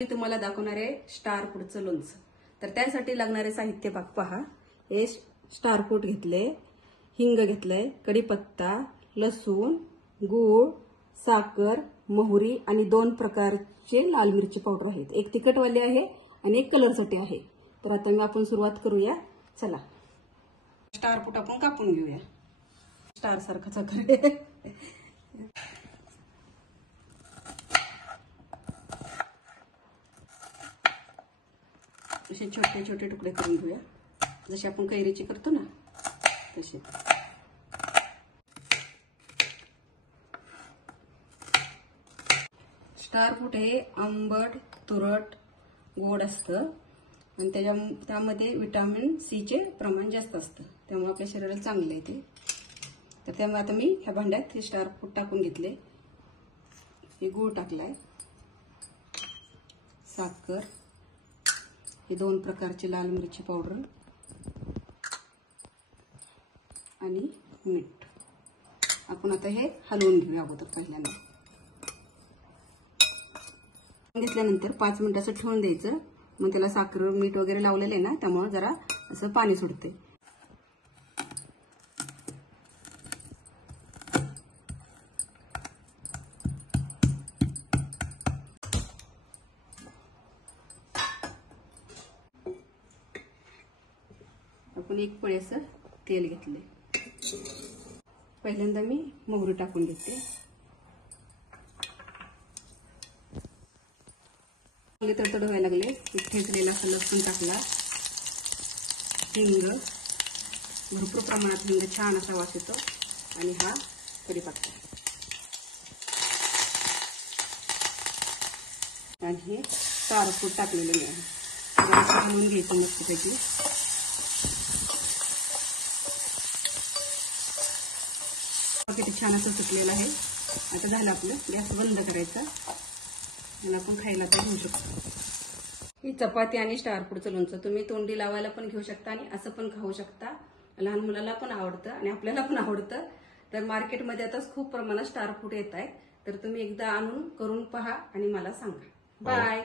मी तुम्हाला दाखवणार आहे स्टार फ्रूटचं लोणचं. तर त्यासाठी लागणारे साहित्य पहा. हे स्टार फ्रूट घेतले, हिंग घेतलंय, कढीपत्ता, लसूण, गूळ, साखर, मोहरी आणि 2 प्रकारचे लाल मिरची पावडर आहेत. एक तिखटवाली आहे आणि एक कलरसाठी आहे. तर आता आपण सुरुवात करूया. चला, स्टार फ्रूट आपण कापून घेऊया. स्टार सारखाच आकार. असे छोटे छोटे तुकडे करून घेऊया, जसे आपण कैरीचे करतो ना तसे. स्टार फ्रूट हे आंबट, तुरट, गोड असतं आणि त्यामध्ये विटामिन सी चे प्रमाण जास्त असतं, त्यामुळे आपल्या शरीराला चांगलं आहे ते. तर त्यामुळे आता मी ह्या भांड्यात हे स्टार फ्रूट टाकून घेतले. हे गूळ टाकलाय, साखर, हे 2 प्रकारचे लाल मिरची पावडर आणि मीठ. आपण आता हे हलवून घेऊया अगोदर. पहिल्यांदा घेतल्यानंतर 5 मिनिटाचं ठेवून द्यायचं. मग त्याला साखर मीठ वगैरे लावलेलं आहे ना, त्यामुळे जरा असं पाणी सुटते. आपण एक पळी असं तेल घेतले. पहिल्यांदा मी मोहरी टाकून घेते. तडतड व्हायला लागले. ठेचलेला लसूण टाकला, हिंग, भरपूर प्रमाणात हिंग, छान असा वास येतो. आणि हा कढीपत्ता आणि हे स्टार फ्रूट टाकलेले आहे. हलवून घ्यायचं मस्तपैकी. किती छान असं सुटलेलं आहे. आता झालं आपलं. गॅस बंद करायचा आणि आपण खायला पण घेऊ शकतो. ही चपाती आणि स्टार फ्रूटचं लोणचं तुम्ही तोंडी लावायला पण घेऊ शकता आणि असं पण खाऊ शकता. लहान मुलाला पण आवडतं आणि आपल्याला पण आवडतं. तर मार्केटमध्ये आता खूप प्रमाणात स्टार फ्रूट येत आहे. तर तुम्ही एकदा आणून करून पहा आणि मला सांगा. बाय.